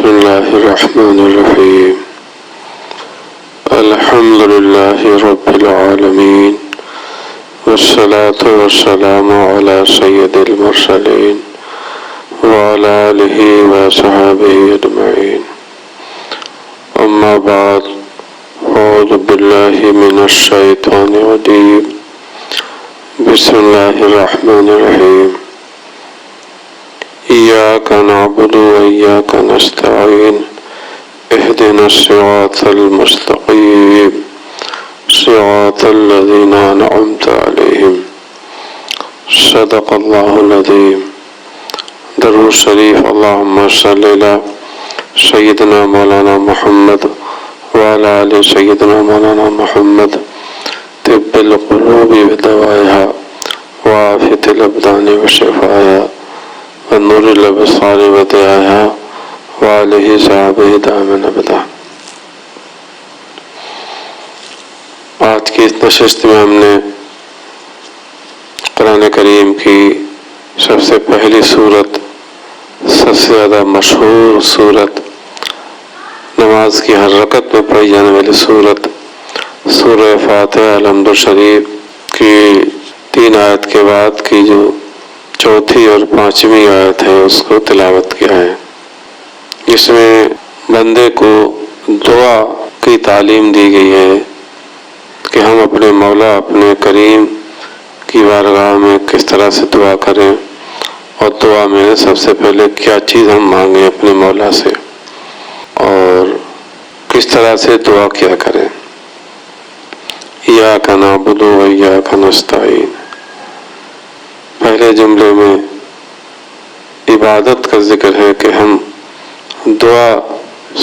بسم الله الرحمن الرحيم. الحمد لله رب العالمين، والصلاة والسلام على سيد المرسلين وعلى آله وصحبه أجمعين. أما بعد، أعوذ بالله من الشيطان الرجيم. بسم الله الرحمن الرحيم. إياك نعبد وإياك نستعين، اهدنا الصراط المستقيم، صراط الذين أنعمت عليهم. صدق الله العظيم. درود شریف. اللهم صل على سيدنا مولانا محمد وعلى آل سيدنا مولانا محمد. طب القلوب ودوائها، وعافية الأبدان وشفائها، ونور الأبصار وضيائها، وآلہ صحابہ دائمین ابدا. آج کی اس نشست میں ہم نے قرآن کریم کی سب سے پہلی صورت، سب سے زیادہ مشہور صورت، نماز کی ہر رکعت میں پڑھی جانے والی صورت، سورہ فاتحہ الحمد شریف کی 3 آیت کے بعد کی جو چوتھی اور 5ویں آیت ہے اس کو تلاوت کیا ہے. اس میں بندے کو دعا کی تعلیم دی گئی ہے کہ ہم اپنے مولا، اپنے کریم کی بارگاہ میں کس طرح سے دعا کریں، اور دعا میں سب سے پہلے کیا چیز ہم مانگیں اپنے مولا سے، اور کس طرح سے دعا کیا کریں. ایاک نعبد و ایاک نستعین. پہلے جملے میں عبادت کا ذکر ہے کہ ہم دعا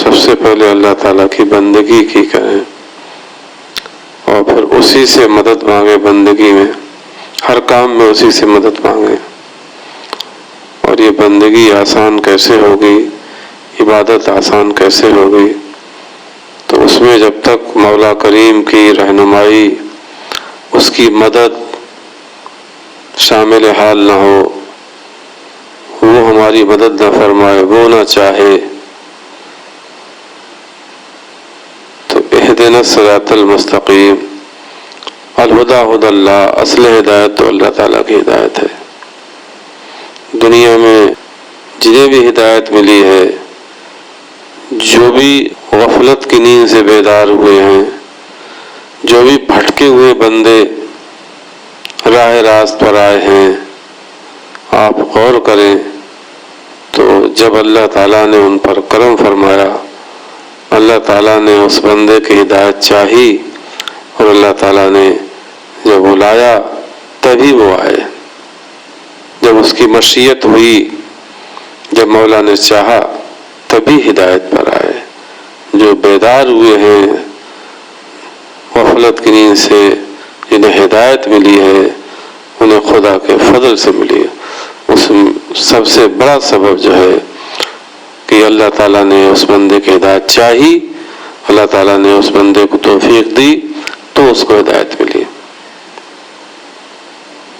سب سے پہلے اللہ تعالیٰ کی بندگی کی کریں، اور پھر اسی سے مدد مانگے. بندگی میں ہر کام میں اسی سے مدد مانگے. اور یہ بندگی آسان کیسے ہوگی، عبادت آسان کیسے ہوگی؟ تو اس میں جب تک مولا کریم کی رہنمائی، اس کی مدد شامل حال نہ ہو، وہ ہماری مدد نہ فرمائے، وہ نہ چاہے، تو اہدنا الصراط المستقیم. الہدیٰ ھدی اللہ. اصل ہدایت تو اللہ تعالیٰ کی ہدایت ہے. دنیا میں جنہیں بھی ہدایت ملی ہے، جو بھی غفلت کی نیند سے بیدار ہوئے ہیں، جو بھی بھٹکے ہوئے بندے راہ راست پر آئے ہیں، آپ غور کریں تو جب اللہ تعالیٰ نے ان پر کرم فرمایا، اللہ تعالیٰ نے اس بندے کی ہدایت چاہی، اور اللہ تعالیٰ نے جب بلایا تبھی وہ آئے. جب اس کی مشیت ہوئی، جب مولا نے چاہا تبھی ہدایت پر آئے. جو بیدار ہوئے ہیں غفلت کی نیند سے، جنہیں ہدایت ملی ہے، انہیں خدا کے فضل سے ملی ہے. اس سب سے بڑا سبب جو ہے کہ اللہ تعالیٰ نے اس بندے کی ہدایت چاہی، اللہ تعالیٰ نے اس بندے کو توفیق دی تو اس کو ہدایت ملی.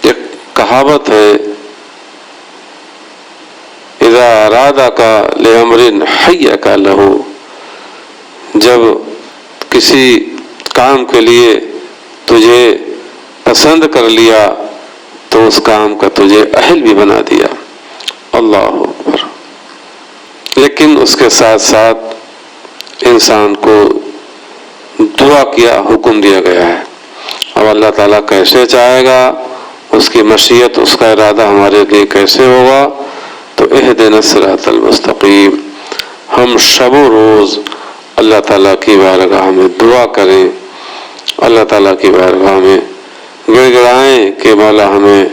ایک کہاوت ہے، اذا ارادک لامر حیک لہ. جب کسی کام کے لیے تجھے پسند کر لیا تو اس کام کا تجھے اہل بھی بنا دیا. اللہ اکبر. لیکن اس کے ساتھ ساتھ انسان کو دعا کیا حکم دیا گیا ہے. اب اللہ تعالیٰ کیسے چاہے گا، اس کی مشیت، اس کا ارادہ ہمارے لیے کیسے ہوگا؟ تو اہدنا الصراط المستقیم. ہم شب و روز اللہ تعالیٰ کی بارگاہ میں دعا کریں، اللہ تعالیٰ کی بارگاہ میں گڑ گڑائیں کہ مولا ہمیں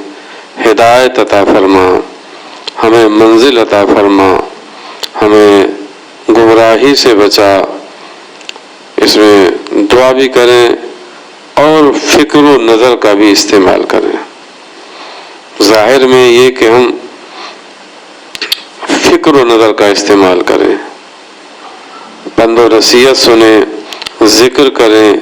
ہدایت عطا فرما، ہمیں منزل عطا فرما، ہمیں گمراہی سے بچا. اس میں دعا بھی کریں اور فکر و نظر کا بھی استعمال کریں. ظاہر میں یہ کہ ہم فکر و نظر کا استعمال کریں، پند و نصیحت سنیں، ذکر کریں،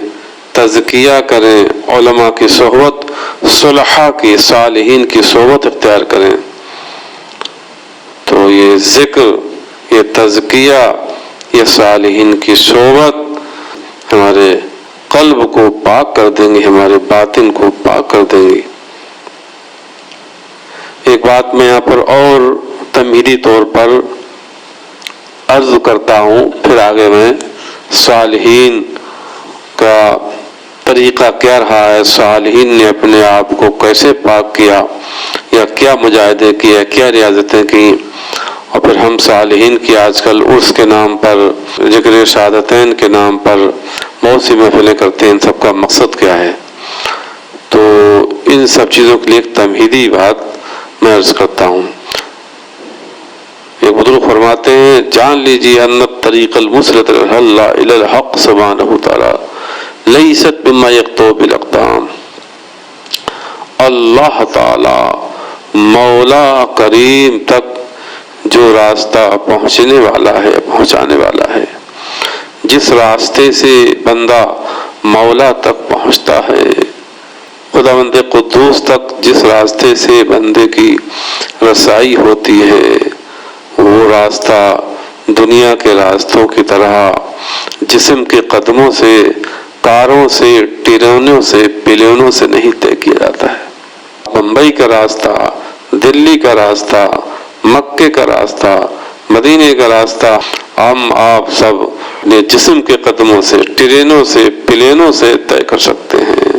تزکیہ کریں، علماء کی صحبت، صلحاء کی، صالحین کی صحبت اختیار کریں. تو یہ ذکر، یہ تزکیہ، یہ صالحین کی صحبت ہمارے قلب کو پاک کر دیں گے، ہمارے باطن کو پاک کر دیں گے۔ ایک بات میں یہاں پر اور تمہیدی طور پر عرض کرتا ہوں، پھر آگے میں صالحین کا طریقہ کیا رہا ہے، صالحین نے اپنے آپ کو کیسے پاک کیا یا کیا مجاہدے کیے، کیا ریاضتیں کی، اور پھر ہم صالحین کی آج کل عرس کے نام پر، ذکر شہادتین کے نام پر بہت سی محفلیں کرتے ہیں، ان سب کا مقصد کیا ہے؟ تو ان سب چیزوں کے لیے ایک تمہیدی بات میں عرض کرتا ہوں۔ ایک بزرگ فرماتے ہیں، جان لیجیے ان الطریق المسلط الی الحق سبحانہ تعالی لیست بما یقطع بالاقدام۔ اللہ تعالی مولا کریم تک جو راستہ پہنچنے والا ہے، پہنچانے والا ہے، جس راستے سے بندہ مولا تک پہنچتا ہے، خداوند قدوس تک جس راستے سے بندے کی رسائی ہوتی ہے، وہ راستہ دنیا کے راستوں کی طرح جسم کے قدموں سے، کاروں سے، ٹرینوں سے، پلیونوں سے نہیں طے کیا جاتا ہے۔ بمبئی کا راستہ، دلی کا راستہ، مکے کا راستہ، مدینے کا راستہ ہم آپ سب نے جسم کے قدموں سے، ٹرینوں سے، پلینوں سے طے کر سکتے ہیں،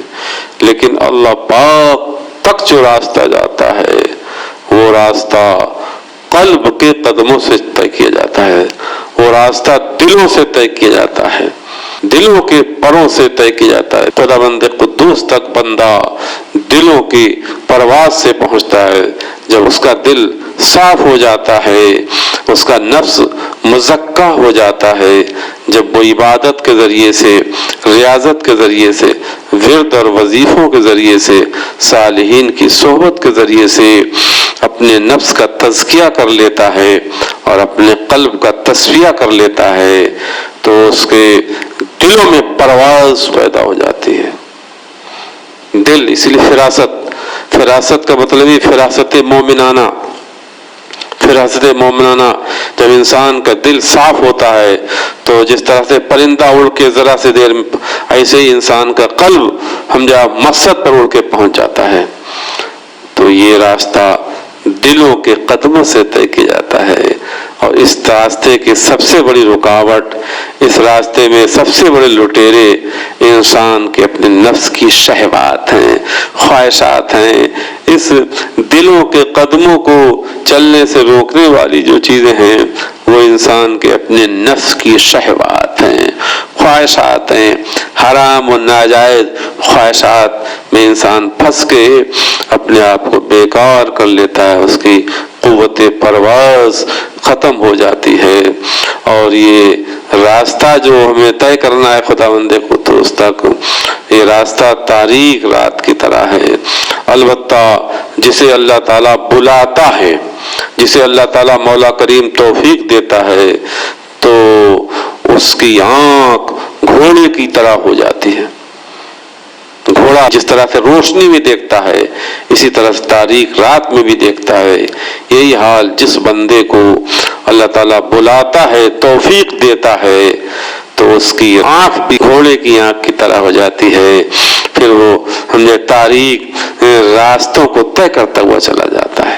لیکن اللہ پاک تک جو راستہ جاتا ہے وہ راستہ قلب کے قدموں سے طے کیا جاتا ہے، وہ راستہ دلوں سے طے کیا جاتا ہے، دلوں کے پروں سے طے کیا جاتا ہے۔ خداوند قدوس تک بندہ دلوں کی پرواز سے پہنچتا ہے۔ جب اس کا دل صاف ہو جاتا ہے، اس کا نفس مزکہ ہو جاتا ہے، جب وہ عبادت کے ذریعے سے، ریاضت کے ذریعے سے، ورد اور وظیفوں کے ذریعے سے، صالحین کی صحبت کے ذریعے سے اپنے نفس کا تزکیہ کر لیتا ہے اور اپنے قلب کا تصفیہ کر لیتا ہے، تو اس کے دلوں میں پرواز پیدا ہو جاتی ہے۔ دل، اسی لیے فراست کا مطلب ہی فراست مومنانہ، فراست مومنانہ۔ جب انسان کا دل صاف ہوتا ہے تو جس طرح سے پرندہ اڑ کے ذرا سے دیر میں، ایسے ہی انسان کا قلب ہم جب مقصد پر اڑ کے پہنچ جاتا ہے۔ تو یہ راستہ دلوں کے قدموں سے طے کیا جاتا ہے، اور اس راستے کی سب سے بڑی رکاوٹ، اس راستے میں سب سے بڑے لٹیرے انسان کے اپنے نفس کی شہوات ہیں، خواہشات ہیں۔ اس دلوں کے قدموں کو چلنے سے روکنے والی جو چیزیں ہیں وہ انسان کے اپنے نفس کی شہوات ہیں، خواہشات ہیں۔ حرام و ناجائز خواہشات میں انسان پھنس کے اپنے آپ کو بیکار کر لیتا ہے، اس کی قوت پرواز ختم ہو جاتی ہے۔ اور یہ راستہ جو ہمیں طے کرنا ہے خداوند قدوس تک، یہ راستہ تاریک رات کی طرح ہے۔ البتہ جسے اللہ تعالیٰ بلاتا ہے، جسے اللہ تعالیٰ مولا کریم توفیق دیتا ہے، تو اس کی آنکھ گھوڑے کی طرح ہو جاتی ہے۔ گھوڑا جس طرح سے روشنی میں دیکھتا ہے، اسی طرح سے تاریک رات میں بھی دیکھتا ہے۔ یہی حال جس بندے کو اللہ تعالیٰ بلاتا ہے، توفیق دیتا ہے، تو اس کی آنکھ بھی گھوڑے کی آنکھ کی طرح ہو جاتی ہے۔ پھر وہ ہمیں تاریک راستوں کو طے کرتا ہوا چلا جاتا ہے،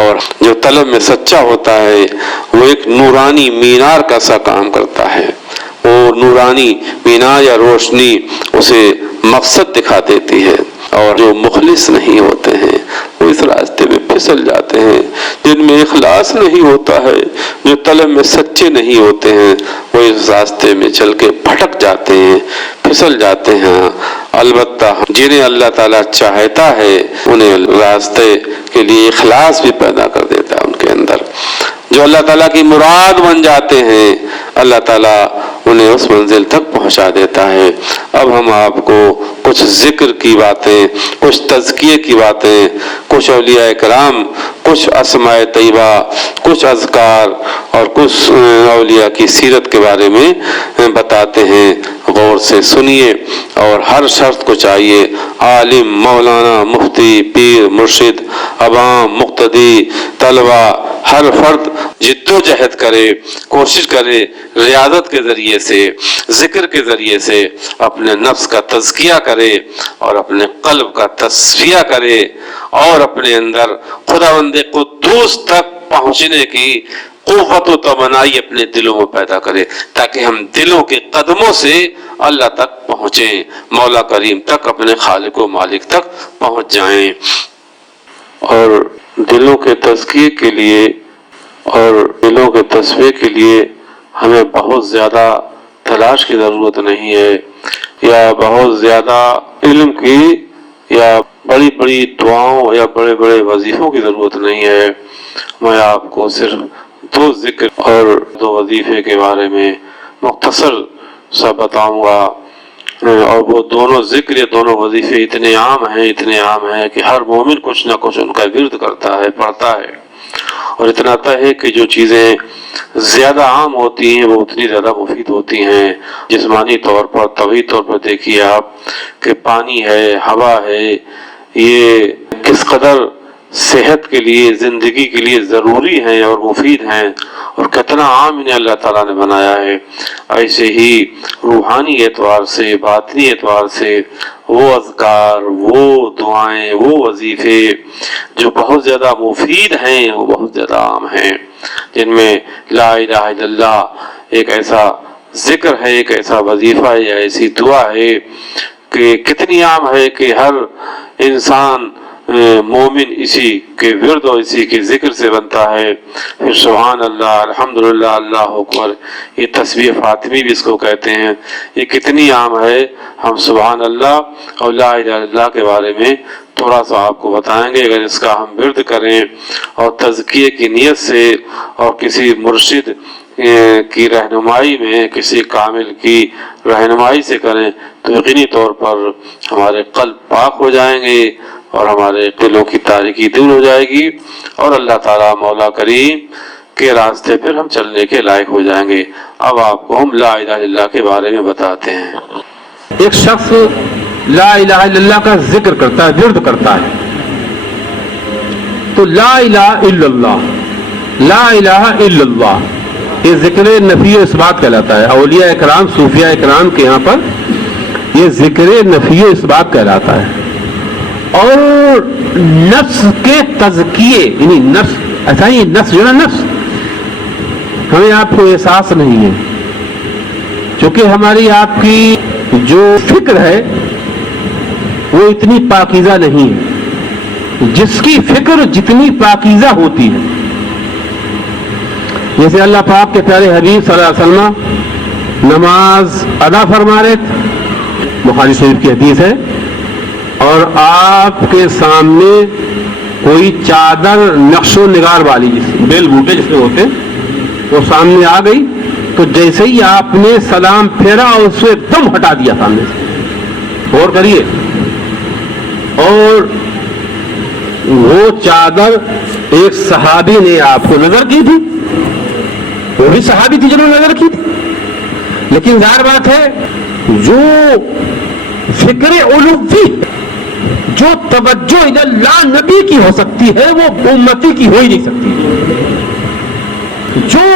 اور جو طلب میں سچا ہوتا ہے وہ ایک نورانی مینار کا سا کام کرتا ہے۔ وہ نورانی مینار یا روشنی اسے مقصد دکھا دیتی ہے، اور جو مخلص نہیں ہوتے ہیں وہ اس راستے میں پھسل جاتے ہیں۔ جن میں اخلاص نہیں ہوتا ہے، جو طلب میں سچے نہیں ہوتے ہیں، وہ اس راستے میں چل کے بھٹک جاتے ہیں، پھسل جاتے ہیں۔ البتہ جنہیں اللہ تعالیٰ چاہتا ہے انہیں راستے کے لیے اخلاص بھی پیدا کر دیتا ہے ان کے اندر۔ جو اللہ تعالیٰ کی مراد بن جاتے ہیں، اللہ تعالیٰ انہیں اس منزل تک پہنچا دیتا ہے۔ اب ہم آپ کو کچھ ذکر کی باتیں، کچھ تزکیے کی باتیں، کچھ اولیاء کرام، کچھ اسماء طیبہ، کچھ اذکار اور کچھ اولیاء کی سیرت کے بارے میں بتاتے ہیں۔ غور سے سنیے، اور ہر شخص کو چاہیے، عالم، مولانا، مفتی، پیر، مرشد، عوام، مقتدی، طلبہ، ہر فرد جدوجہد کرے، کوشش کرے، ریاضت کے ذریعے سے، ذکر کے ذریعے سے اپنے نفس کا تزکیہ کرے اور اپنے قلب کا تصفیہ کرے اور اپنے اندر خداوند قدوس تک پہنچنے کی قوت و توانائی اپنے دلوں میں پیدا کرے، تاکہ ہم دلوں کے قدموں سے اللہ تک پہنچیں، مولا کریم تک، اپنے خالق و مالک تک پہنچ جائیں۔ اور دلوں کے تزکیے کے لیے اور دلوں کے تصفیے کے لیے ہمیں بہت زیادہ تلاش کی ضرورت نہیں ہے، یا بہت زیادہ علم کی یا بڑی بڑی دعاؤں یا بڑے بڑے وظیفوں کی ضرورت نہیں ہے۔ میں آپ کو صرف 2 ذکر اور 2 وظیفے کے بارے میں مختصر سا بتاؤں گا، اور وہ دونوں ذکر یا دونوں وظیفے اتنے عام ہیں کہ ہر مومن کچھ نہ کچھ ان کا ورد کرتا ہے، پڑھتا ہے، اور اتنا طے ہے کہ جو چیزیں زیادہ عام ہوتی ہیں وہ اتنی زیادہ مفید ہوتی ہیں۔ جسمانی طور پر، طبعی طور پر دیکھیے آپ کہ پانی ہے، ہوا ہے، یہ کس قدر صحت کے لیے، زندگی کے لیے ضروری ہیں اور مفید ہیں، اور کتنا عام انہیں اللہ تعالیٰ نے بنایا ہے۔ ایسے ہی روحانی اعتبار سے، باطنی اعتبار سے وہ اذکار، وہ دعائیں، وہ وظیفے جو بہت زیادہ مفید ہیں، وہ بہت زیادہ عام ہیں، جن میں لا الہ الا اللہ ایک ایسا ذکر ہے، ایک ایسا وظیفہ ہے، یا ایسی دعا ہے کہ کتنی عام ہے کہ ہر انسان مومن اسی کے ورد اور اسی کے ذکر سے بنتا ہے۔ پھر سبحان اللہ، الحمدللہ، اللہ اکبر، یہ تسبیح فاطمی بھی اس کو کہتے ہیں، یہ کتنی عام ہے۔ ہم سبحان اللہ اور لا الہ الا اللہ کے بارے میں تھوڑا سا آپ کو بتائیں گے۔ اگر اس کا ہم ورد کریں اور تزکیے کی نیت سے اور کسی مرشد کی رہنمائی میں، کسی کامل کی رہنمائی سے کریں تو یقینی طور پر ہمارے قلب پاک ہو جائیں گے اور ہمارے دلوں کی تاریکی دور ہو جائے گی، اور اللہ تعالیٰ مولا کریم کے راستے پھر ہم چلنے کے لائق ہو جائیں گے۔ اب آپ کو ہم لا الہ الا اللہ کے بارے میں بتاتے ہیں۔ ایک شخص لا الہ الا اللہ کا ذکر کرتا ہے، ورد کرتا ہے، تو لا الہ الا اللہ، لا الہ الا اللہ، یہ ذکر نفی و اثبات کہلاتا ہے۔ اولیاء اکرام، صوفیاء اکرام کے یہاں پر یہ ذکر نفی و اثبات کہلاتا ہے۔ اور نفس کے تزکیے، یعنی نفس ایسا ہی، نفس جو ہے نا، نفس ہمیں آپ کو احساس نہیں ہے، کیونکہ ہماری آپ کی جو فکر ہے وہ اتنی پاکیزہ نہیں ہے، جس کی فکر جتنی پاکیزہ ہوتی ہے۔ جیسے اللہ پاک کے پیارے حبیب صلی اللہ علیہ وسلم نماز ادا فرما رہے تھے، بخاری شریف کی حدیث ہے، اور آپ کے سامنے کوئی چادر نقش و نگار والی، بیل بوٹے جس میں ہوتے، وہ سامنے آ گئی، تو جیسے ہی آپ نے سلام پھیرا اور اس کو ایک دم ہٹا دیا سامنے سے۔ غور کریے، اور وہ چادر ایک صحابی نے آپ کو نظر کی تھی، وہ بھی صحابی تھی جنہوں نے نظر کی تھی، لیکن ظاہر بات ہے جو فکر علوی، جو توجہ اللہ نبی کی ہو سکتی ہے، وہ امتی کی ہو ہی نہیں سکتی۔ جو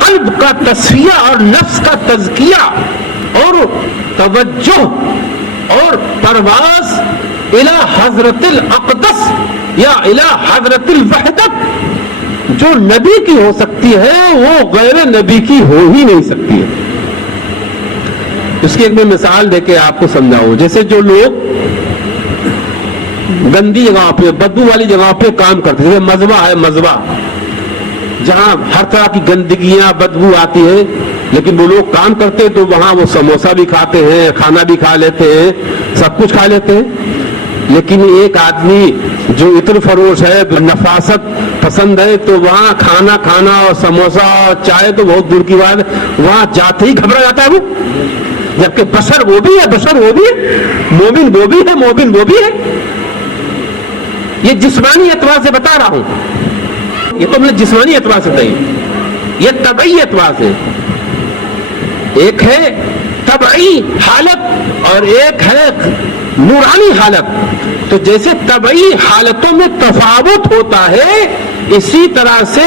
قلب کا تصفیہ اور نفس کا تزکیہ اور توجہ اور پرواز الى حضرت الاقدس یا الى حضرت الوحدت جو نبی کی ہو سکتی ہے، وہ غیر نبی کی ہو ہی نہیں سکتی ہے۔ اس کی ایک میں مثال دے کے آپ کو سمجھاؤں، جیسے جو لوگ گندی جگہ پہ، بدبو والی جگہ پہ کام کرتے ہیں، جیسے مذبح ہے، مذبح جہاں ہر طرح کی گندگیاں، بدبو آتی ہے، لیکن وہ لوگ کام کرتے تو وہاں وہ سموسہ بھی کھاتے ہیں، کھانا بھی کھا لیتے ہیں، سب کچھ کھا لیتے ہیں، لیکن ایک آدمی جو عطر فروش ہے، نفاست پسند ہے، تو وہاں کھانا اور سموسہ اور چائے تو بہت دور کی بات ہے، وہاں جاتے ہی گھبرا جاتا ہے وہ، جبکہ بشر وہ بھی ہے، بشر وہ بھی ہے، مومن وہ بھی ہے، مومن وہ بھی ہے۔ یہ جسمانی اعتبار سے بتا رہا ہوں، یہ تو میں نے جسمانی اعتبار سے بتائی، یہ طبعی اعتبار سے، ایک ہے طبعی حالت اور ایک ہے نورانی حالت۔ تو جیسے طبعی حالتوں میں تفاوت ہوتا ہے، اسی طرح سے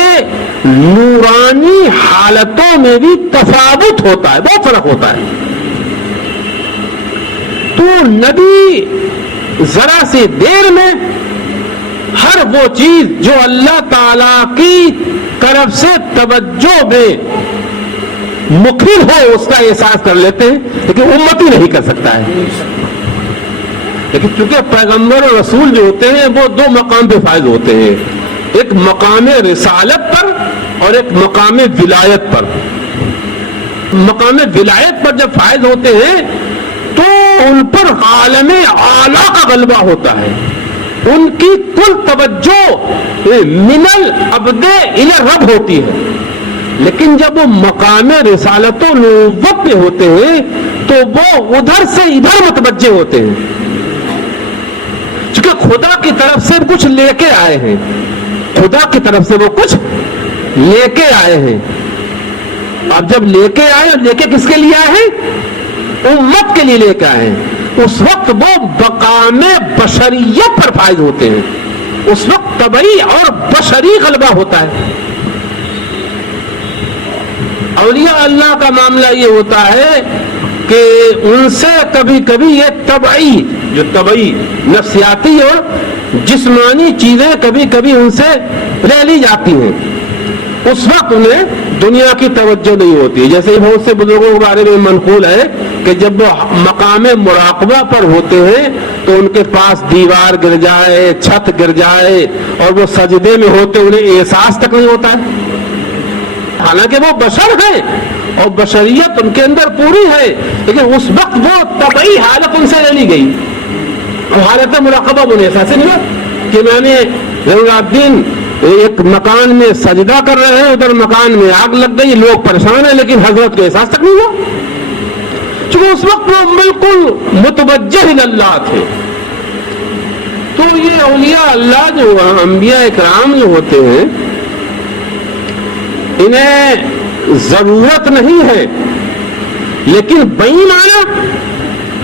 نورانی حالتوں میں بھی تفاوت ہوتا ہے، بہت فرق ہوتا ہے. تو نبی ذرا سی دیر میں ہر وہ چیز جو اللہ تعالی کی طرف سے توجہ میں مخیر ہو اس کا احساس کر لیتے ہیں، لیکن امتی نہیں کر سکتا ہے. لیکن چونکہ پیغمبر اور رسول جو ہوتے ہیں وہ دو مقام پہ فائز ہوتے ہیں، ایک مقام رسالت پر اور ایک مقام ولایت پر. مقام ولایت پر جب فائز ہوتے ہیں تو ان پر عالم اعلیٰ کا غلبہ ہوتا ہے، ان کی کل توجہ من العبد الی الرب ہوتی ہے. لیکن جب وہ مقام رسالت و نبوت پہ ہوتے ہیں تو وہ ادھر سے ادھر متوجہ ہوتے ہیں، چونکہ خدا کی طرف سے کچھ لے کے آئے ہیں. خدا کی طرف سے وہ کچھ لے کے آئے ہیں. اب جب لے کے آئے، لے کے کس کے لیے آئے ہیں؟ امت کے لیے لے کے آئے ہیں. اس وقت وہ مقام بشریت پر فائز ہوتے ہیں، اس وقت طبعی اور بشری غلبہ ہوتا ہے. اولیاء اللہ کا معاملہ یہ ہوتا ہے کہ ان سے کبھی کبھی یہ طبعی، جو طبعی نفسیاتی اور جسمانی چیزیں کبھی کبھی ان سے لے لی جاتی ہیں. اس وقت انہیں دنیا کی توجہ نہیں ہوتی. جیسے بہت سے بزرگوں کے بارے میں منقول ہے کہ جب وہ مقام مراقبہ پر ہوتے ہیں تو ان کے پاس دیوار گر جائے، چھت گر جائے اور وہ سجدے میں ہوتے انہیں احساس تک نہیں ہوتا ہے، حالانکہ وہ بشر ہیں اور بشریت ان کے اندر پوری ہے. لیکن اس وقت وہ طبعی حالت ان سے لے لی گئی، حالت مراقبہ انہیں احساس نہیں ہوا کہ میں نے ضرور الدین ایک مکان میں سجدہ کر رہے ہیں، ادھر مکان میں آگ لگ گئی، لوگ پریشان ہیں، لیکن حضرت کو احساس تک نہیں ہوا، چونکہ اس وقت وہ بالکل متوجہ اللہ تھے. تو یہ اولیاء اللہ جو انبیاء کرام جو ہوتے ہیں انہیں ضرورت نہیں ہے، لیکن بئی معنی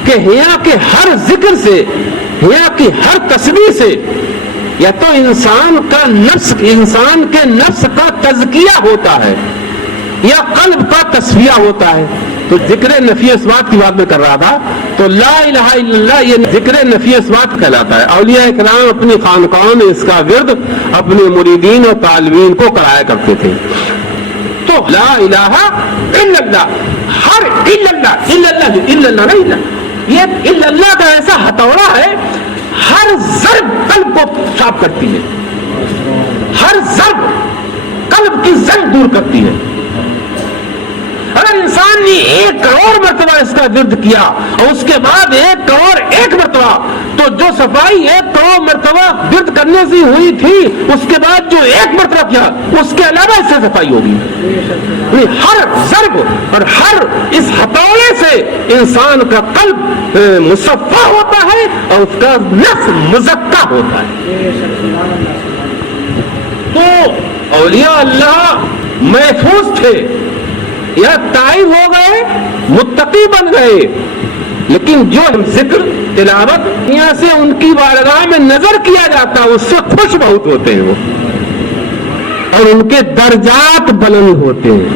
کہ حیا کے ہر ذکر سے، حیا کی ہر تسبیح سے یا تو انسان کے نفس کا تزکیہ ہوتا ہے یا قلب کا تصفیہ ہوتا ہے. تو ذکر نفی اثبات کی بات میں کر رہا تھا، تو لا الہ الا اللہ یہ ذکر نفی اثبات کہلاتا ہے. اولیاء کرام اپنی خانقاہوں میں اس کا ورد اپنے مریدین اور طالبین کو کرایا کرتے تھے. تو لا الہ الا اللہ، ہر الا اللہ، الا اللہ جو الا اللہ نہیں، یہ الا اللہ کا ایسا ہتھوڑا ہے ہر ضرب قلب کو صاف کرتی ہے، ہر ضرب قلب کی زنگ دور کرتی ہے. اگر انسان نے 1 کروڑ مرتبہ اس کا ورد کیا اور اس کے بعد 1 کروڑ 1 مرتبہ، تو جو صفائی 1 کروڑ مرتبہ ورد کرنے سے ہوئی تھی اس کے بعد جو 1 مرتبہ کیا اس کے علاوہ اس سے صفائی ہوگی. ہر ضرب اور ہر اس ہتھوڑے سے انسان کا قلب مصفا ہوتا ہے اور اس کا نفس مزکا ہوتا ہے. تو اولیاء اللہ محفوظ تھے یا تائب ہو گئے، متقی بن گئے، لیکن جو ذکر تلاوت یہاں سے ان کی بارگاہ میں نظر کیا جاتا ہے اس سے خوش بہت ہوتے ہیں وہ، اور ان کے درجات بلند ہوتے ہیں.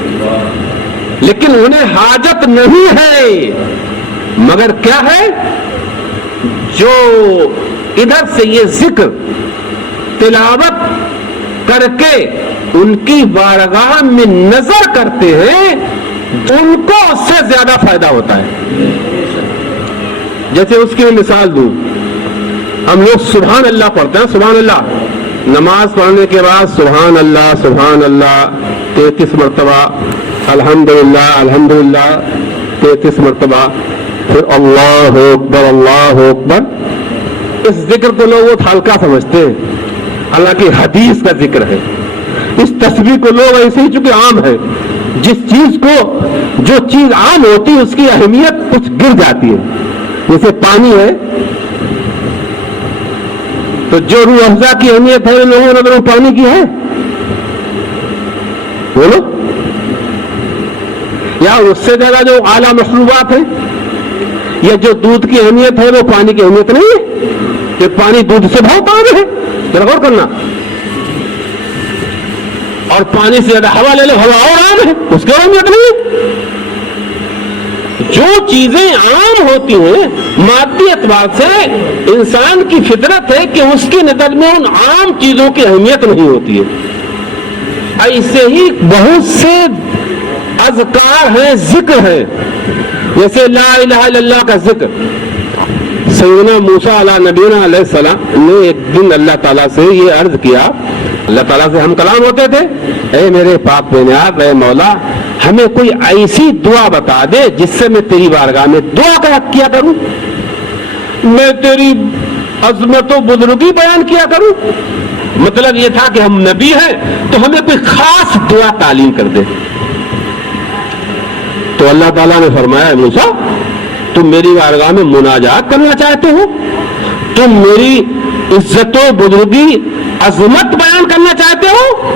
لیکن انہیں حاجت نہیں ہے، مگر کیا ہے، جو ادھر سے یہ ذکر تلاوت کر کے ان کی بارگاہ میں نظر کرتے ہیں ان کو اس سے زیادہ فائدہ ہوتا ہے. جیسے اس کی میں مثال دوں، ہم لوگ سبحان اللہ پڑھتے ہیں، سبحان اللہ، نماز پڑھنے کے بعد سبحان اللہ 33 مرتبہ، الحمدللہ الحمدللہ 33 مرتبہ، پھر اللہ اکبر. اس ذکر کو لوگ بہت ہلکا سمجھتے ہیں، حالانکہ حدیث کا ذکر ہے. اس تسبیح کو لوگ ایسے ہی چونکہ عام ہے، جو چیز عام ہوتی ہے اس کی اہمیت کچھ گر جاتی ہے. جیسے پانی ہے تو جو روح افزا کی اہمیت ہے لوگوں نے پانی کی ہے، بولو، یا اس سے زیادہ جو اعلیٰ مشروبات ہیں یا جو دودھ کی اہمیت ہے وہ پانی کی اہمیت نہیں ہے، کہ پانی دودھ سے بہت عام ہے. ذرا غور کرنا. اور پانی سے زیادہ ہوا لے لو، ہوا اور عام ہے، اس کی اہمیت نہیں ہے۔ جو چیزیں عام ہوتی ہیں مادی اعتبار سے، انسان کی فطرت ہے کہ اس کی نظر میں ان عام چیزوں کی اہمیت نہیں ہوتی ہے۔ ایسے ہی بہت سے اذکار ہیں، ذکر ہے، جیسے لا الہ الا اللہ کا ذکر۔ سیدنا موسیٰ علیہ نبینا علیہ السلام نے ایک دن اللہ تعالیٰ سے یہ عرض کیا، اللہ تعالیٰ سے ہم کلام ہوتے تھے، اے میرے پاک بے نیاز، اے مولا ہمیں کوئی ایسی دعا بتا دے جس سے میں تیری بارگاہ میں دعا کیا کروں، میں تیری عظمت و بزرگی بیان کیا کروں۔ مطلب یہ تھا کہ ہم نبی ہیں تو ہمیں کوئی خاص دعا تعلیم کر دے۔ تو اللہ تعالیٰ نے فرمایا موسیٰ تم میری بارگاہ میں مناجات کرنا چاہتے ہو، تم میری عزت و بزرگی عظمت بیان کرنا چاہتے ہو،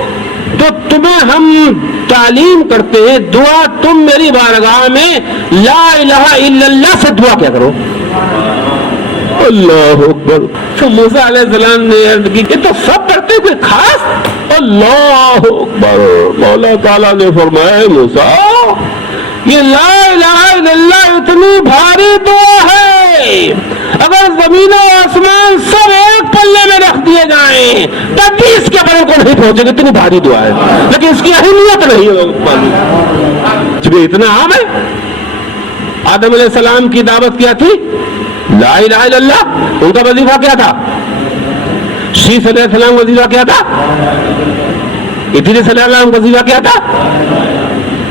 تو تمہیں ہم تعلیم کرتے ہیں دعا، تم میری بارگاہ میں لا الہ الا اللہ سے دعا کیا کرو۔ اللہ اکبر۔ تو موسیٰ علیہ السلام نے عرض کی کہ تو سب کرتے کوئی خاص؟ اللہ اکبر۔ مولا تعالیٰ نے فرمایا موسیٰ یہ لا الہ الا اللہ اتنی بھاری دعا ہے، اگر زمین و آسمان سب ایک پلے میں رکھ دیے جائیں تب بھی اس کے بڑے کو نہیں پہنچے گا، اتنی بھاری دعا ہے، لیکن اس کی اہمیت نہیں ہے، چونکہ اتنا عام ہے۔ آدم علیہ السلام کی دعوت کیا تھی؟ لا الہ الا اللہ۔ ان کا وظیفہ کیا تھا؟ شیس علیہ السلام کا وظیفہ کیا تھا؟ ادریس علیہ السلام کا وظیفہ کیا تھا؟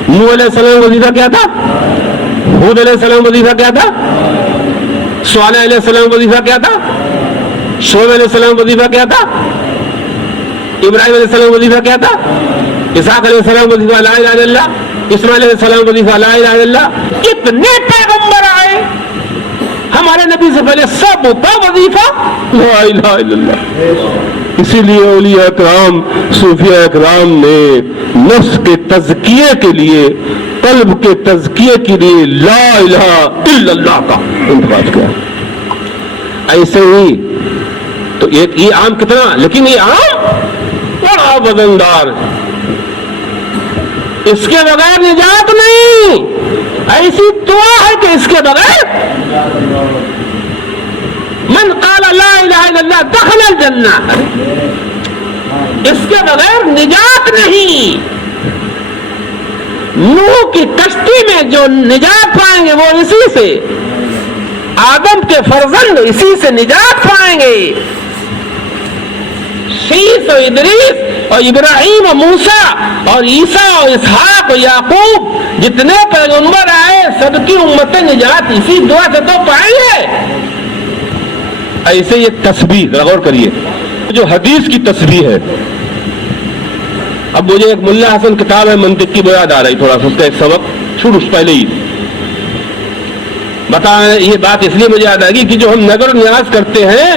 نوح علیہ السلام وظیفہ کیا تھا؟ ہود علیہ السلام وظیفہ کیا تھا؟ صالح علیہ السلام وظیفہ کیا تھا؟ شعیب علیہ السلام وظیفہ کیا تھا؟ ابراہیم علیہ السلام وظیفہ کیا تھا؟ اسحاق علیہ السلام وظیفہ لا الہ الا اللہ، اسماعیل علیہ السلام وظیفہ لا الہ الا اللہ۔ کتنے پیغمبر آئے ہمارے نبی سے پہلے، سب کا وظیفہ لا الہ الا اللہ۔ اسی لیے اولیاء اکرام، صوفیاء اکرام نے نفس کے تزکیے کے لیے، قلب کے تزکیے کے لیے لا الہ الا اللہ کا انتخاب کیا۔ ایسے ہی تو یہ عام کتنا، لیکن یہ عام بڑا وزندار، اس کے بغیر نجات نہیں۔ ایسی دعا ہے کہ اس کے بغیر من قال لا الہ الا اللہ دخل الجنہ، اس کے بغیر نجات نہیں۔ نوح کی کشتی میں جو نجات پائیں گے وہ اسی سے، آدم کے فرزند اسی سے نجات پائیں گے۔ شیس اور ادریس اور ابراہیم اور موسیٰ اور عیسیٰ اور اسحاق اور یعقوب جتنے پیغمبر آئے سب کی امتیں نجات اسی دعا سے تو پائیں گے۔ ایسے یہ تسبیح غور کریے، جو حدیث کی تسبیح ہے۔ اب مجھے ایک ملا حسن کتاب ہے منطق کی یاد آ رہی، تھوڑا سا اس کا ایک سبق شروع پہلے ہی بتا، یہ بات اس لیے مجھے یاد آئے گی کہ جو ہم نظر و نیاز کرتے ہیں،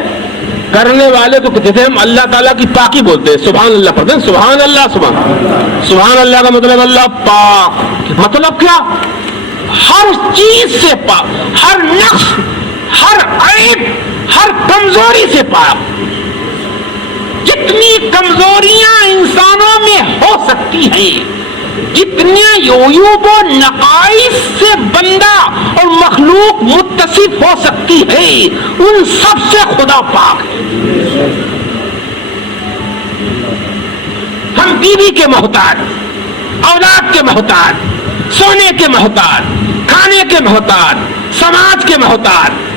کرنے والے کو کہتے ہیں ہم اللہ تعالیٰ کی پاکی بولتے ہیں، سبحان اللہ پڑھتے ہیں، سبحان اللہ، سبحان اللہ کا مطلب اللہ پاک، مطلب کیا؟ ہر چیز سے پاک، ہر نقص، ہر عیب، ہر کمزوری سے پاک۔ جتنی کمزوریاں انسانوں میں ہو سکتی ہیں، جتنے عیوب و نقائص سے بندہ اور مخلوق متصف ہو سکتی ہے، ان سب سے خدا پاک ہے۔ ہم بیوی کے محتاج، اولاد کے محتاج، سونے کے محتاج، کھانے کے محتاج، سماج کے محتاج،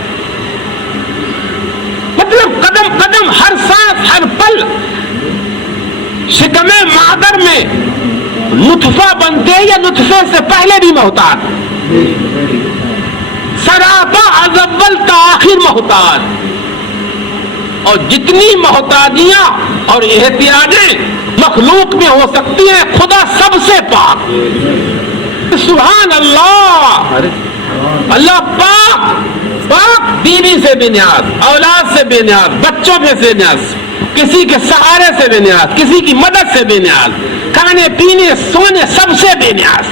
مطلب قدم قدم، ہر سانس، ہر پل شکم مادر میں نطفہ بنتے یا نطفے سے پہلے بھی محتاج، سراپا از اول تا آخر محتاج۔ اور جتنی محتاجیاں اور احتیاجیں مخلوق میں ہو سکتی ہیں، خدا سب سے پاک۔ سبحان اللہ، اللہ پاک، پاک، بیوی سے بے نیاز، اولاد سے بے نیاز، بچوں میں سے نیاز، کسی کے سہارے سے بے نیاز، کسی کی مدد سے بے نیاز، کھانے پینے سونے سب سے بے نیاز۔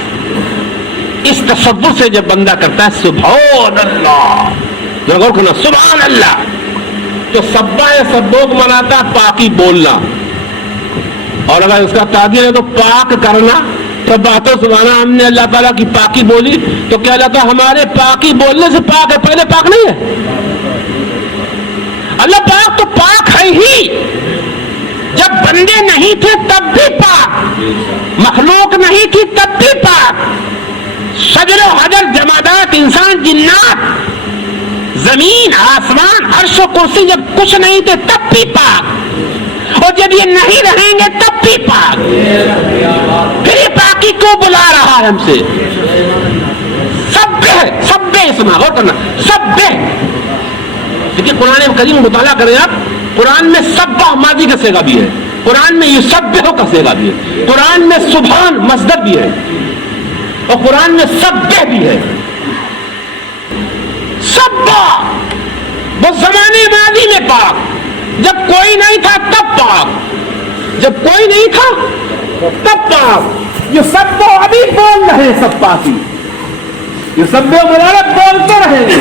اس تصور سے جب بندہ کرتا ہے سبحان اللہ، غور کرنا، سبحان اللہ، تو سبا سبوک مناتا پاکی بولنا، اور اگر اس کا تعبیر ہے تو پاک کرنا، تو باتوں سبحانہ ہم نے اللہ تعالیٰ کی پاکی بولی تو کیا اللہ تعالیٰ ہمارے پاکی بولنے سے پاک ہے، پہلے پاک نہیں ہے؟ اللہ پاک تو پاک ہے ہی، جب بندے نہیں تھے تب بھی پاک، مخلوق نہیں تھی تب بھی پاک، شجر و حجر، جمادات، انسان، جنات، زمین، آسمان، عرش و کرسی، جب کچھ نہیں تھے تب بھی پاک، اور جب یہ نہیں رہیں گے تب بھی پاک، پھر یہ پاکی کیوں بلا رہا ہے ہم سے؟ سب ہے، سب ہے، اسما غور کرنا، سب ہے۔ دیکھیے قرآن کریم مطالعہ کریں آپ، قرآن میں سبح ماضی کا صیغہ بھی ہے، قرآن میں یسبح کا صیغہ بھی ہے، قرآن میں سبحان مصدر بھی ہے، اور قرآن میں سبح بھی ہے۔ سبح وہ زمانے ماضی میں پاک، جب کوئی نہیں تھا تب پاک، جب کوئی نہیں تھا تب پاک۔ یہ سب تو ابھی بول رہے ہیں، سب پاکی، یہ سب مبارک بولتے رہیں گے،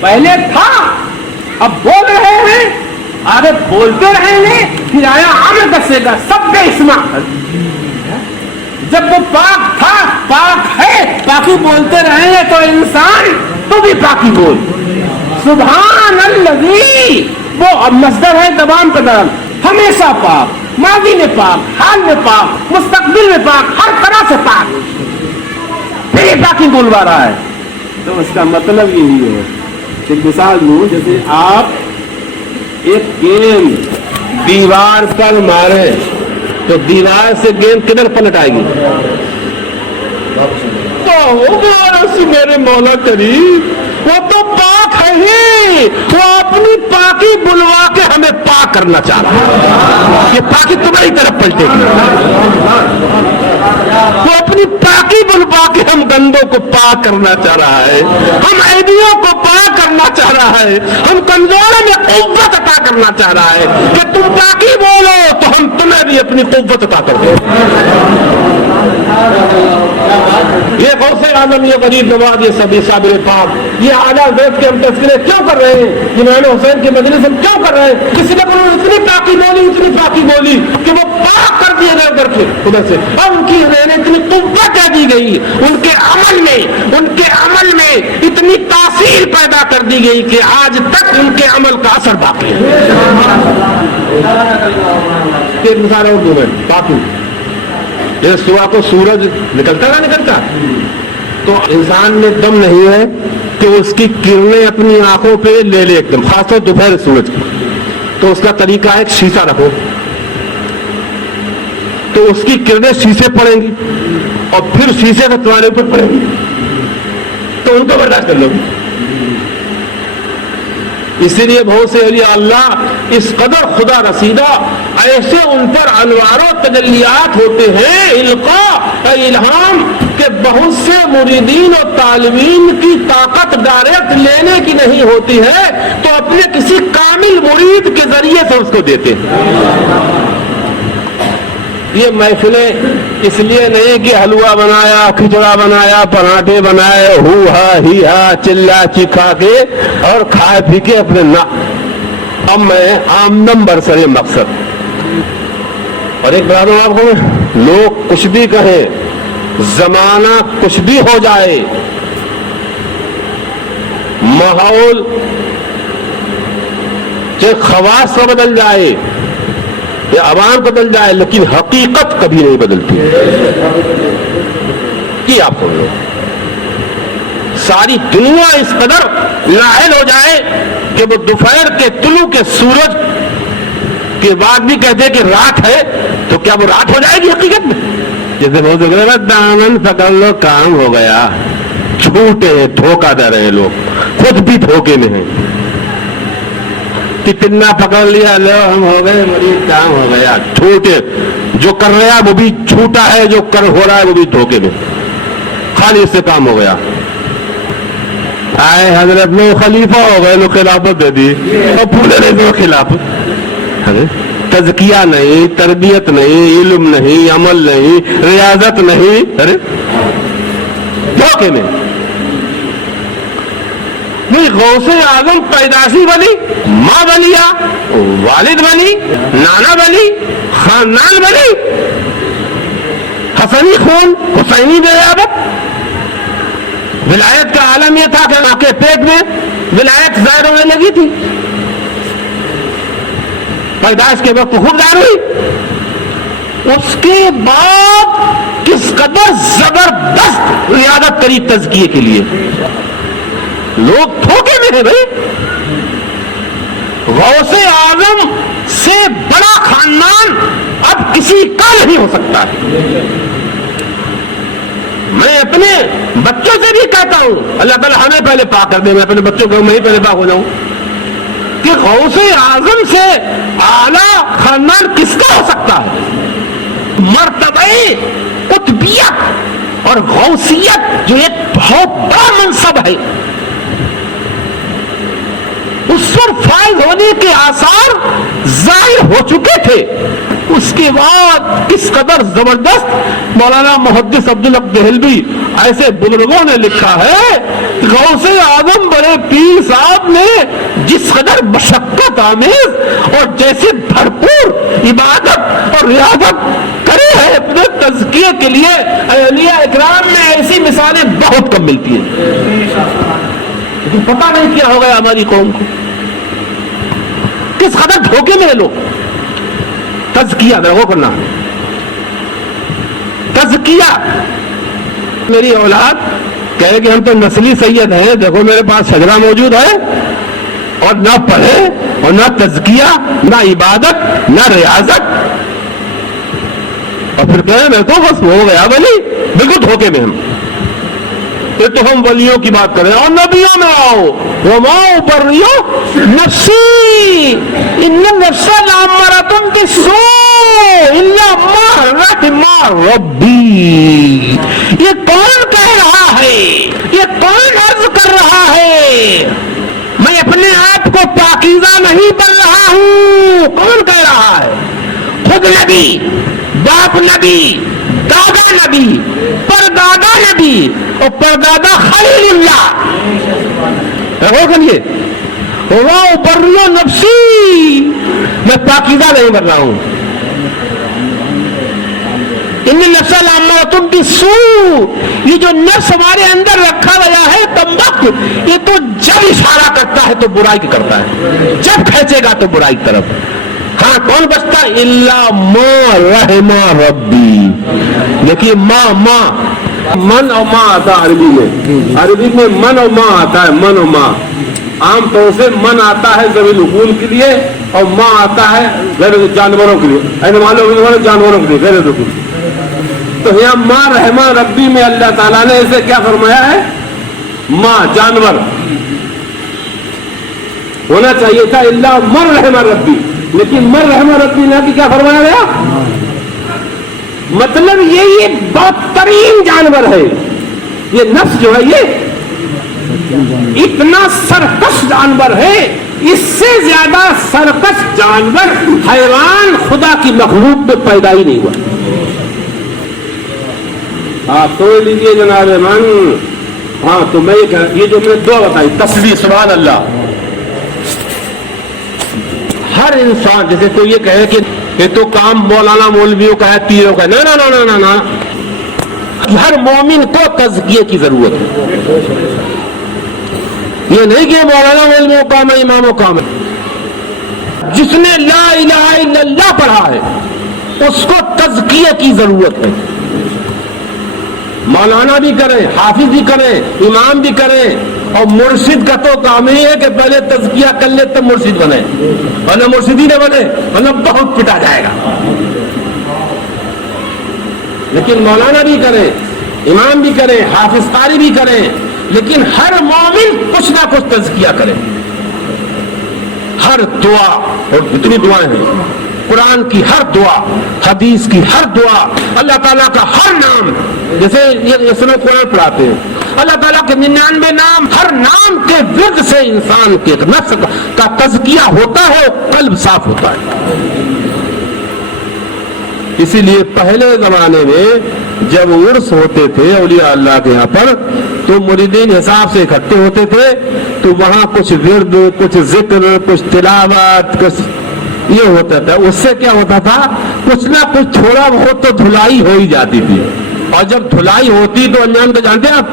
پہلے تھا اب بول رہے ہیں، آگے بولتے رہیں گے، پھر آیا عمل دسے گا سب اسما۔ جب وہ پاک تھا، پاک ہے، پاکی بولتے رہیں گے تو انسان تو بھی پاکی بول۔ سبحان الذی، وہ مصدر ہے دوام کا درم، ہمیشہ پاک، ماضی میں پاک، حال میں پاک، مستقبل میں پاک، ہر طرح سے پاک، پھر یہ پاکی بولوا رہا ہے۔ تو اس کا مطلب یہی ہے، ایک مثال دوں، جیسے آپ ایک گیند دیوار پر مارے تو دیوار سے گیند کدھر پلٹ آئے گی؟ میرے مولا کریم، وہ تو پاک ہے ہی، وہ اپنی پاکی بلوا کے ہمیں پاک کرنا چاہ رہا ہے، یہ پاکی تمہاری طرف پلٹے گی، وہ اپنی پاکی بلوا کے ہم گندوں کو پاک کرنا چاہ رہا ہے، ہم عیبیوں کو پاک کرنا چاہ رہا ہے، ہم کمزوروں میں قوت عطا کرنا چاہ رہا ہے کہ تم پاکی بولو تو ہم تمہیں بھی اپنی قوت عطا کر دیں۔ یہ غوث اعظم، یہ غریب نواز، یہ سبھی صابر پاک، یہ اعلیٰ حضرت کے ہم تذکرے کیوں کر رہے ہیں؟ امام حسین کی مجلس ہم کیوں کر رہے ہیں؟ کسی نے اتنی پاکی بولی، اتنی پاکی بولی کہ وہ پاک کر دیے گئے ادھر ادھر سے، اب ان کی اتنی قوت دے دی گئی، ان کے عمل میں اتنی تاثیر پیدا کر دی گئی کہ آج تک ان کے عمل کا اثر باقی ہے۔ ایک مثال اور دوں میں، پاکی جیسے صبح کو سورج نکلتا نہ نکلتا تو انسان میں دم نہیں ہے کہ اس کی کرنیں اپنی آنکھوں پہ لے لے، ایک دم خاص طور دوپہر سورج کی، تو اس کا طریقہ ہے ایک شیشہ رکھو تو اس کی کرنیں شیشے پڑیں گی اور پھر شیشے سے تمہارے اوپر پڑیں گی تو ان کو برداشت کر لو گی۔ اسی لیے بہت سے اولیاء اللہ اس قدر خدا رسیدہ، ایسے ان پر انوار و تجلیات ہوتے ہیں، القاء الہام، کہ بہت سے مریدین اور طالبین کی طاقت ڈائریکٹ لینے کی نہیں ہوتی ہے تو اپنے کسی کامل مرید کے ذریعے سے اس کو دیتے ہیں۔ یہ محفلیں اس لیے نہیں کہ حلوہ بنایا، کھچڑا بنایا، پراٹھے بنائے، ہو ہا ہی ہا چلا چکھا کے اور کھائے پی کے اپنے نہ، اب میں آمدن برسر مقصد۔ اور ایک بات آپ کو، لوگ کچھ بھی کہیں، زمانہ کچھ بھی ہو جائے، ماحول چاہے خواص سے بدل جائے یا عوام بدل جائے، لیکن حقیقت کبھی نہیں بدلتی کہ آپ کو ساری دنیا اس قدر نااہل ہو جائے کہ وہ دوپہر کے طلوع کے سورج کے بعد بھی کہتے کہ رات ہے، تو کیا وہ رات ہو جائے گی حقیقت میں؟ جیسے بہت دامن پکڑ لو کام ہو گیا، جھوٹے ہیں، دھوکہ دے رہے ہیں لوگ، خود بھی دھوکے میں ہیں، کتنا پکڑ لیا لو ہم ہو گئے مریض، کام ہو گیا، جھوٹے، جو کر رہا ہے وہ بھی جھوٹا ہے، جو کر ہو رہا ہے وہ بھی دھوکے میں، خالی اس سے کام ہو گیا۔ آئے حضرت میں خلیفہ ہو گئے، لوگ خلافت دے دی اور پورے نہیں تو خلافت، تزکیہ نہیں، تربیت نہیں، علم نہیں، عمل نہیں، ریاضت نہیں، ارے دھوکے میں۔ نہیں غوث اعظم پیدائشی ولی، ماں ولیہ، والد ولی، نانا ولی، خاندان ولی، حسنی خون، حسینی ریابت. ولایت کا عالم یہ تھا کہ آپ کے پیٹ میں ولایت ظاہر ہونے لگی تھی، پیدائش کے وقت خوب ظاہر ہوئی. اس کے بعد کس قدر زبردست ریاضت کری تزکیے کے لیے. لوگ دھوکے میں ہیں بھائی. غوث اعظم سے بڑا خاندان اب کسی کا نہیں ہو سکتا ہے. میں اپنے بچوں سے بھی کہتا ہوں اللہ تعالیٰ ہمیں پہلے پاک کر دے، میں اپنے بچوں کو میں ہی پہلے پاک ہو جاؤں کہ غوث اعظم سے اعلیٰ خاندان کس کا ہو سکتا ہے. مرتبہ قطبیت اور غوثیت جو ایک بہت بڑا منصب ہے، اس پر فائز ہونے کے آثار ظاہر ہو چکے تھے. اس کے بعد کس قدر زبردست مولانا محدث عبدالحق دہلوی ایسے بزرگوں نے لکھا ہے، غوث اعظم بڑے پیر صاحب نے جس قدر مشقت آمیز اور جیسے بھرپور عبادت اور ریاضت کرے ہے اپنے تزکیے کے لیے، اولیاء اکرام میں ایسی مثالیں بہت کم ملتی ہیں. لیکن پتہ نہیں کیا ہو گیا ہماری قوم کو، کس قدر دھوکے میں لوگ. تزکیہ وہ کرنا، تزکیہ. میری اولاد کہے کہ ہم تو نسلی سید ہیں، دیکھو میرے پاس شجرہ موجود ہے، اور نہ پڑھے اور نہ تزکیہ نہ عبادت نہ ریاضت، اور پھر کہے میں تو بس ہو گیا ولی. بالکل دھوکے میں ہم. یہ تو ہم ولیوں کی بات کریں اور نبیوں میں آؤ. وما ابرئ نفسی ان النفس لامارۃ بالسوء الا ما رحم ربی. یہ کون کہہ رہا ہے؟ یہ کون عرض کر رہا ہے؟ میں اپنے آپ کو پاکیزہ نہیں بن رہا ہوں. کون کہہ رہا ہے؟ خود نبی، باپ نبی، دادا نبی، پردادا نبی اور پردادا خلیل اللہ. کریے برو نفسی، میں پاکیزہ نہیں بن رہا ہوں. ان نفس لامارۃ بالسوء، یہ جو نفس ہمارے اندر رکھا گیا ہے تمبک، یہ تو جب اشارہ کرتا ہے تو برائی کی کرتا ہے، جب کھینچے گا تو برائی کی طرف. ہاں کون بچتا ہے؟ الا ما رحم ربی. دیکھیے ماں من اور ماں آتا ہے عربی میں. عربی میں من اور ماں آتا ہے، من اور ماں. عام طور سے من آتا ہے ذوی العقول کے لیے اور ماں آتا ہے غیر جانوروں کے لیے. جانوروں کے لیے غیر العقول. تو یہاں ماں رحمہ ربی میں اللہ تعالیٰ نے اسے کیا فرمایا ہے؟ ماں جانور ہونا چاہیے تھا الا من رحمہ ربی، لیکن من رحمہ ربی نہ کہ کیا فرمایا گیا؟ مطلب یہ بدترین جانور ہے. یہ نفس جو ہے یہ اتنا سرکش جانور ہے، اس سے زیادہ سرکش جانور حیوان خدا کی مخلوق میں پیدا ہی نہیں ہوا. آپ سوچ لیجیے جناب من. ہاں تو میں یہ جو میں نے دعا بتائی تسبیح سبحان اللہ. ہر انسان جیسے کوئی یہ کہے کہ یہ تو کام مولانا مولویوں کا ہے، پیروں کا ہے، نہ. ہر مومن کو تزکیے کی ضرورت ہے. یہ نہیں کہ مولانا مولویوں کا میں اماموں کا میں. جس نے لا الہ الا اللہ پڑھا ہے اس کو تزکیے کی ضرورت ہے. مولانا بھی کریں، حافظ بھی کریں، امام بھی کریں، اور مرشد کا تو کام ہی ہے کہ پہلے تزکیہ کر لے تب مرشد بنے، ورنہ مرشد ہی نہ بنے ورنہ بہت پٹا جائے گا. لیکن مولانا بھی کریں، امام بھی کریں، حافظ قاری بھی کریں، لیکن ہر مومن کچھ نہ کچھ تزکیہ کرے. ہر دعا، اور اتنی دعائیں ہیں، قرآن کی ہر دعا، حدیث کی ہر دعا، اللہ تعالیٰ کا ہر نام، جیسے یہ قرآن پڑھاتے ہیں اللہ تعالیٰ کے 99 نام، ہر نام کے ورد سے انسان کے نفس کا تزکیہ ہوتا ہے اور قلب صاف ہوتا ہے. اسی لیے پہلے زمانے میں جب عرس ہوتے تھے اولیاء اللہ کے یہاں پر تو مریدین حساب سے اکٹھے ہوتے تھے تو وہاں کچھ ورد، کچھ ذکر، کچھ تلاوت، کچھ یہ ہوتا تھا. اس سے کیا ہوتا تھا، کچھ نہ کچھ تھوڑا بہت تو دھلائی ہو ہی جاتی تھی. اور جب دھلائی ہوتی تو انجام تو جانتے ہیں آپ،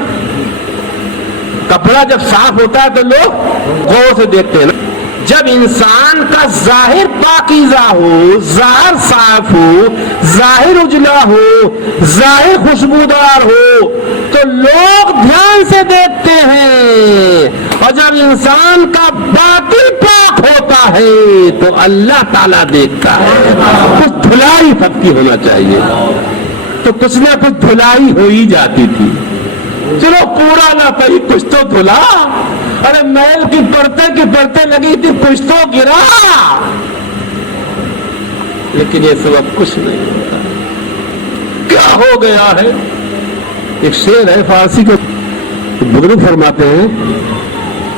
کپڑا جب صاف ہوتا ہے تو لوگ غور سے دیکھتے ہیں نا. جب انسان کا ظاہر پاکیزہ ہو، ظاہر صاف ہو، ظاہر اجلا ہو، ظاہر خوشبودار ہو تو لوگ دھیان سے دیکھتے ہیں. اور جب انسان کا باطن پاک ہوتا ہے تو اللہ تعالیٰ دیکھتا ہے. کچھ دھلائی سب کی ہونا چاہیے. تو کچھ نہ کچھ دھلائی ہو ہی جاتی تھی. چلو پورا نہ پڑی، کچھ تو دھلا. ارے میل کی پرتے لگی تھی، کچھ تو گرا. لیکن یہ سب کچھ نہیں ہوتا. کیا ہو گیا ہے؟ ایک شعر ہے فارسی کا، بزرگ فرماتے ہیں،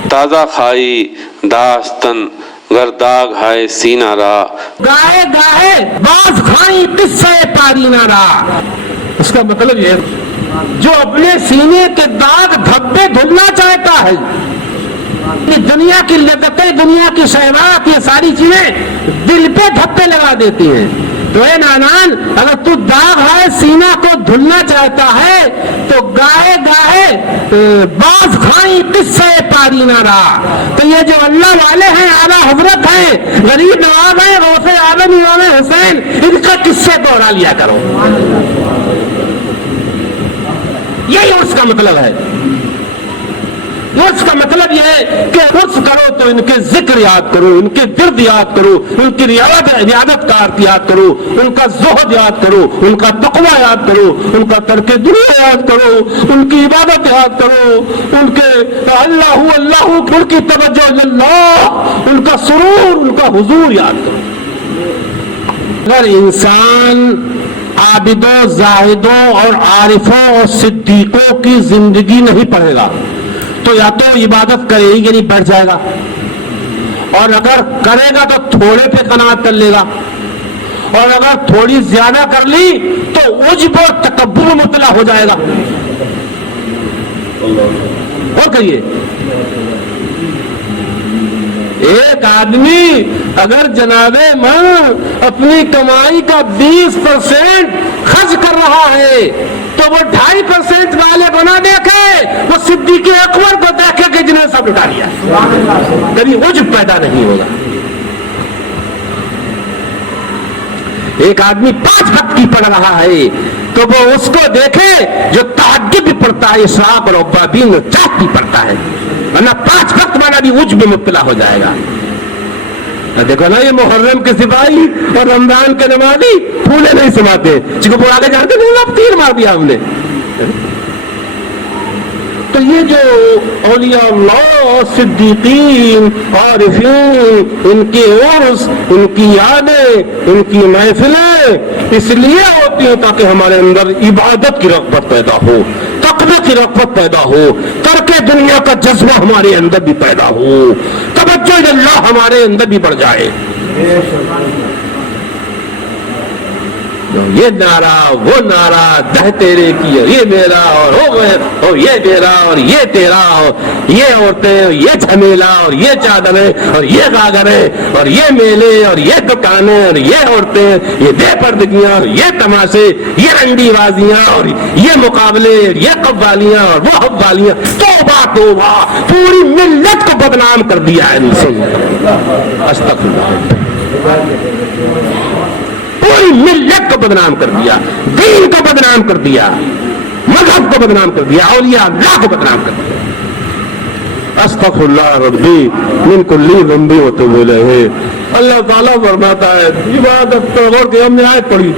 تازہ کھائی داستن گر داغ ہے سینہ را، گاہے گاہے باز کھائی قصے پاری نہ را. اس کا مطلب یہ، جو اپنے سینے کے داغ دھبے دھلنا چاہتا ہے، دنیا کی لذتیں، دنیا کی شہوات، یہ ساری چیزیں دل پہ دھبے لگا دیتی ہیں. تو اے نانان، اگر تو داغ ہے سینہ کو دھلنا چاہتا ہے تو گاہے گاہے باز کھائی قصے پاری نہ رہا. تو یہ جو اللہ والے ہیں، اعلیٰ حضرت ہیں، غریب نواز ہیں، غوث عالم امام حسین، ان کا قصے دوہرا لیا کرو. یہی عرس کا مطلب ہے. عرس کا مطلب یہ ہے کہ عرس کرو تو ان کے ذکر یاد کرو، ان کے ورد یاد کرو، ان کی ریاضت کار یاد کرو، ان کا زہد یاد کرو، ان کا تقوی یاد کرو، ان کا ترک دنیا یاد کرو، ان کی عبادت یاد کرو، ان کے اللہ اللہ، ان کی توجہ اللہ، ان کا سرور، ان کا حضور یاد کرو. اگر انسان عابدوں، زاہدوں اور عارفوں اور صدیقوں کی زندگی نہیں پڑھے گا تو یا تو عبادت کرے ہی یعنی بڑھ جائے گا، اور اگر کرے گا تو تھوڑے پہ قناعت کر لے گا، اور اگر تھوڑی زیادہ کر لی تو عجب اور تکبر میں مبتلا ہو جائے گا. اور کہیے، ایک آدمی اگر جناب من اپنی کمائی کا 20% خرچ کر رہا ہے تو وہ 2.5% والے کو نہ دیکھے، وہ صدیق اکبر کو دیکھے کہ جنہیں سب لٹا لیا. کبھی عجب پیدا نہیں ہوگا. ایک آدمی 5 وقت کی پڑھ رہا ہے تو وہ اس کو دیکھے جو تہجد بھی پڑھتا ہے، اشراق اور اوابین اور چاک بھی پڑھتا ہے، ورنہ 5 وقت والا بھی عجب میں مبتلا ہو جائے گا. دیکھو نا، یہ محرم کے سپاہی اور رمضان کے نمازی پھولے نہیں سماتے، جس کو آگے جانتے نہیں، اب تیر مار دیا ہم نے. تو یہ جو اولیاء اللہ، صدیقین، عارفین، ان کے عرس، ان کی یادیں، ان کی محفلیں اس لیے ہوتی ہیں تاکہ ہمارے اندر عبادت کی رغبت پیدا ہو، تقوی کی رغبت پیدا ہو، ترک دنیا کا جذبہ ہمارے اندر بھی پیدا ہو، توجہ اللہ ہمارے اندر بھی بڑھ جائے. یہ نعرہ وہ نعرہ، دہ تیرے کی، یہ میرا اور ہو یہ میرا اور یہ تیرا، اور یہ عورتیں اور یہ جھمیلا اور یہ چادریں اور یہ گاگریں اور یہ میلے اور یہ دکانیں اور یہ عورتیں، یہ بے پردگیاں اور یہ تماشے، یہ رنڈی بازیاں اور یہ مقابلے، یہ قوالیاں اور وہ حوالیاں. توبہ توبہ، پوری ملت کو بدنام کر دیا ہے. استغفر اللہ، پوری ملت کو بدنام کر دیا، دین کو بدنام کر دیا، مذہب کو بدنام کر دیا، اولیاء اللہ کو بدنام کر دیا. استغفر اللہ ربی من کل ذنب واتوب الیہ. اللہ تعالیٰ فرماتا ہے، عبادت غور کے ہم نے آیت پڑھی،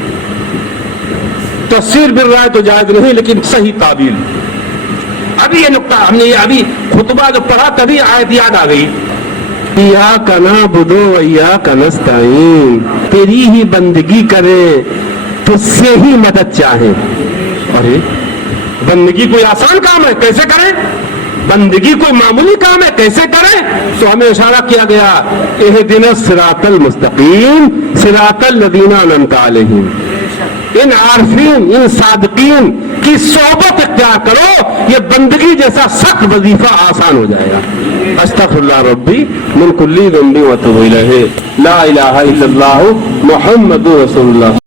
تفسیر بالرائے تو جائز نہیں لیکن صحیح تعبیر. ابھی یہ نقطہ ہم نے ابھی خطبہ جو پڑھا تبھی آیت یاد آ گئی. ایاک نعبد و ایاک نستعین، تیری ہی بندگی کریں، تجھ سے ہی مدد چاہیں. ارے بندگی کوئی آسان کام ہے، کیسے کریں؟ بندگی کوئی معمولی کام ہے، کیسے کریں؟ تو ہمیں اشارہ کیا گیا، اہدنا الصراط المستقیم صراط الذین انعمت علیہم. ان عارفین، ان صادقین کی صحبت اختیار کرو یہ بندگی جیسا سخت وظیفہ آسان ہو جائے گا. استغفراللہ ربی من کل ذنب و اتوب الیہ. لا الہ الا اللہ محمد رسول اللہ.